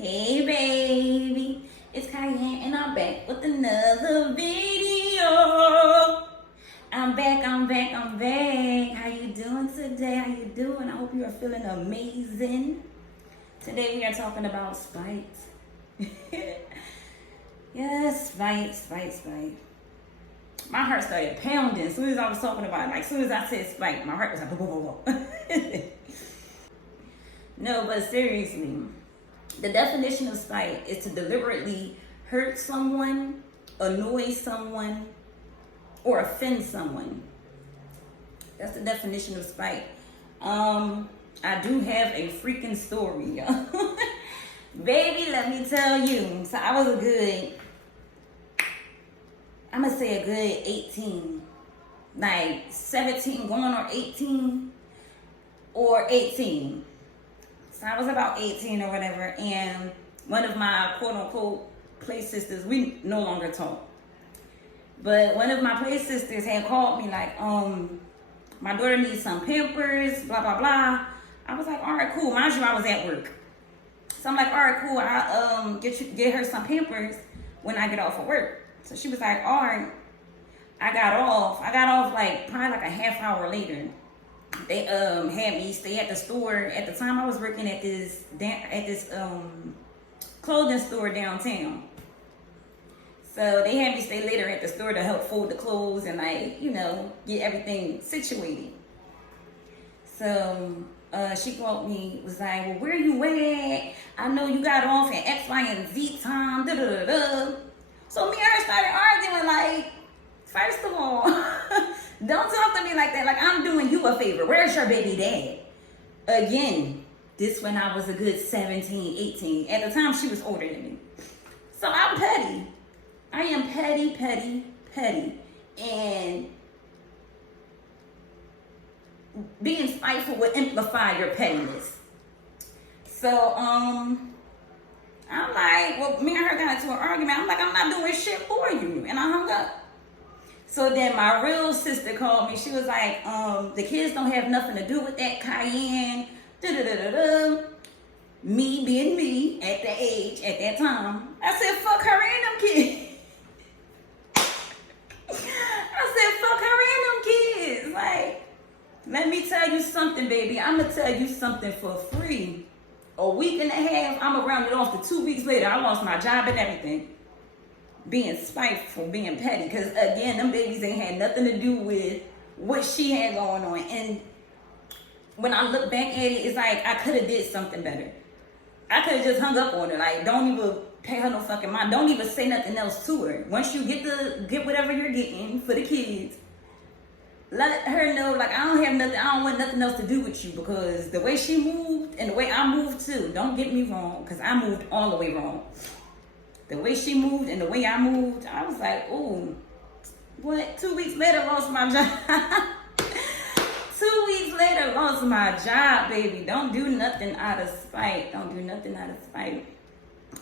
Hey baby, it's Kyan and I'm back with another video. I'm back. How you doing today? How you doing? I hope you are feeling amazing. Today we are talking about spite. Yes, spite. My heart started pounding as soon as I was talking about it. Like, as soon as I said spite, my heart was like, whoa. No, but seriously, the definition of spite is to deliberately hurt someone, annoy someone, or offend someone. That's the definition of spite. I do have a freaking story. Baby, let me tell you. So I was I'm gonna say a good 18. Like 17 going on 18 or 18. So I was about 18 or whatever, and one of my quote-unquote play sisters, we no longer talk, but one of my play sisters had called me like, my daughter needs some Pampers, blah, blah, blah. I was like, all right, cool. Mind you, I was at work. So I'm like, all right, cool. I'll get her some Pampers when I get off of work. So she was like, all right. I got off like probably like a half hour later. They had me stay at the store. At the time I was working at this clothing store downtown. So they had me stay later at the store to help fold the clothes and like, get everything situated. So she called me, was like, well, where you at? I know you got off at X, Y, and Z time. Da, da, da, da. So me and her started arguing like, first of all, don't talk to me like that. Like, I'm doing you a favor. Where's your baby dad? Again, this when I was a good 17, 18. At the time, she was older than me. So I'm petty. I am petty. And being spiteful would amplify your pettiness. So, I'm like, well, me and her got into an argument. I'm like, I'm not doing shit for you. And I hung up. So then my real sister called me. She was like, the kids don't have nothing to do with that, Cayenne. Me being me at the age, at that time. I said, fuck her and them kids. Like, let me tell you something, baby. I'm going to tell you something for free. A week and a half, I'm around it off to 2 weeks later. I lost my job and everything. Being spiteful, being petty. Because, again, them babies ain't had nothing to do with what she had going on. And when I look back at it, it's like I could have did something better. I could have just hung up on her. Like, don't even pay her no fucking mind. Don't even say nothing else to her. Once you get whatever you're getting for the kids, let her know, like, I don't want nothing else to do with you, because the way she moved and the way I moved too, don't get me wrong, because I moved all the way wrong. The way she moved and the way I moved, I was like, ooh, what? 2 weeks later, lost my job. 2 weeks later, lost my job, baby. Don't do nothing out of spite.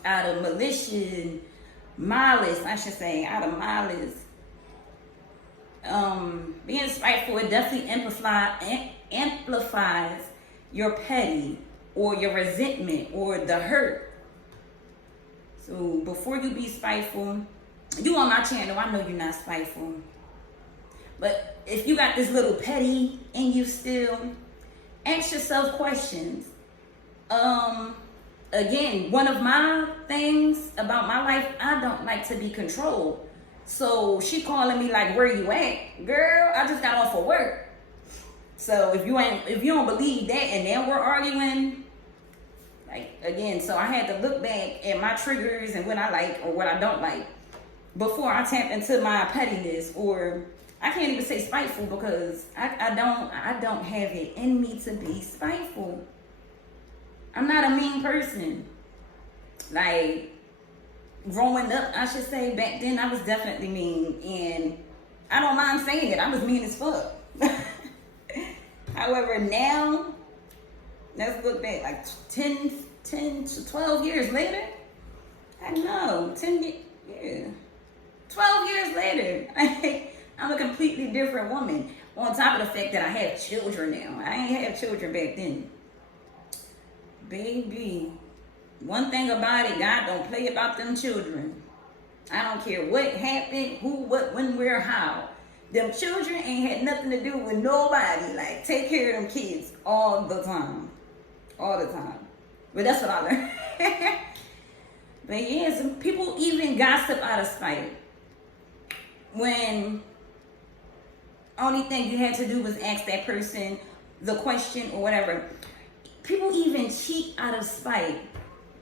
Out of malicious, malice, I should say, out of malice. Being spiteful, it definitely amplifies your petty or your resentment or the hurt. So before you be spiteful, you on my channel, I know you're not spiteful. But if you got this little petty in you still, ask yourself questions. Again, one of my things about my life, I don't like to be controlled. So she calling me like, where you at? Girl, I just got off of work. So if you don't believe that, and then we're arguing, like, again, so I had to look back at my triggers and what I like or what I don't like before I tap into my pettiness, or I can't even say spiteful, because I don't have it in me to be spiteful. I'm not a mean person. Like, growing up, I should say, back then I was definitely mean, and I don't mind saying it. I was mean as fuck. However, now, let's look back, like 10 to 12 years later. I know, 12 years later, I'm a completely different woman. On top of the fact that I have children now. I ain't have children back then. Baby, One thing about it, God don't play about them children. I don't care what happened, who, what, when, where, how. Them children ain't had nothing to do with nobody. Like, take care of them kids all the time. All the time. But that's what I learned. But yeah, some people even gossip out of spite. When only thing you had to do was ask that person the question or whatever. People even cheat out of spite.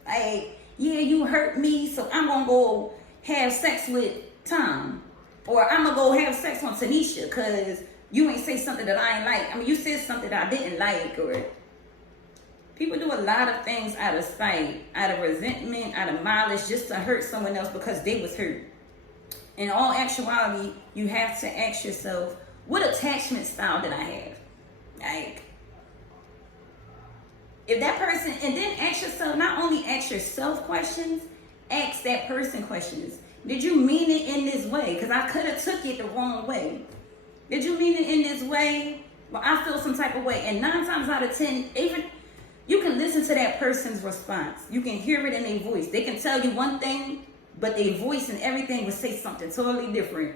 Like, yeah, you hurt me, so I'm gonna go have sex with Tom. Or I'm gonna go have sex with Tanisha because you ain't say something that I ain't like. I mean, you said something that I didn't like. Or people do a lot of things out of spite, out of resentment, out of malice, just to hurt someone else because they was hurt. In all actuality, you have to ask yourself, what attachment style did I have? Like, if that person, and then ask yourself, not only ask yourself questions, ask that person questions. Did you mean it in this way? Because I could have took it the wrong way. Did you mean it in this way? Well, I feel some type of way. And 9 times out of 10, even you can listen to that person's response. You can hear it in their voice. They can tell you one thing, but their voice and everything will say something totally different.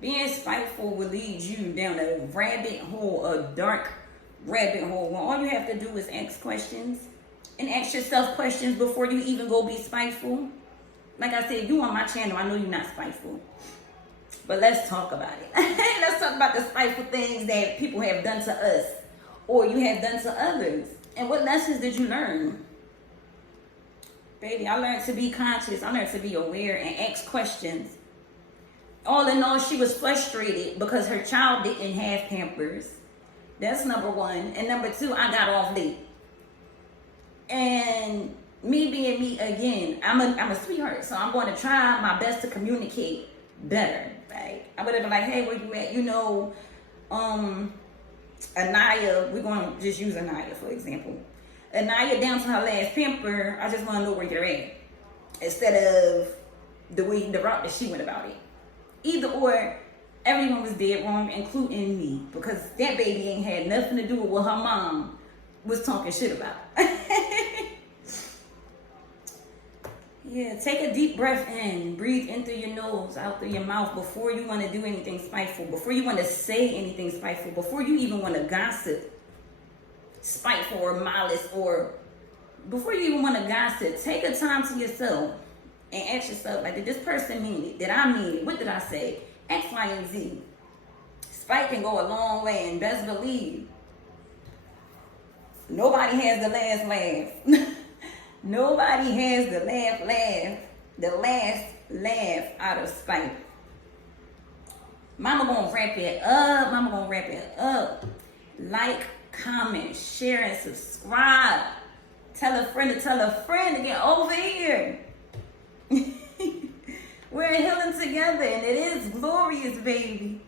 Being spiteful will lead you down a rabbit hole, a dark rabbit hole. Well, all you have to do is ask questions and ask yourself questions before you even go be spiteful. Like I said, you on my channel, I know you're not spiteful. But let's talk about it. Let's talk about the spiteful things that people have done to us or you have done to others. And what lessons did you learn? Baby, I learned to be conscious. I learned to be aware and ask questions. All in all, she was frustrated because her child didn't have Pampers. That's number one. And number two, I got off late. And me being me again, I'm a sweetheart, so I'm going to try my best to communicate better, right? I would have been like, hey, where you at? You know, Anaya, we're going to just use Anaya, for example. Anaya down to her last pamper, I just want to know where you're at. Instead of the route that she went about it. Either or, everyone was dead wrong, including me, because that baby ain't had nothing to do with what her mom was talking shit about. Yeah, take a deep breath in. Breathe in through your nose, out through your mouth before you want to do anything spiteful, before you want to say anything spiteful, before you even want to gossip, spiteful or malice, or before you even want to gossip. Take a time to yourself and ask yourself, like, did this person mean it? Did I mean it? What did I say? X, Y, and Z. Spite can go a long way, and best believe, nobody has the last laugh. Nobody has the last laugh out of spite. Mama gonna wrap it up. Like, comment, share, and subscribe. Tell a friend to get over here. We're healing together, and it is glorious, baby.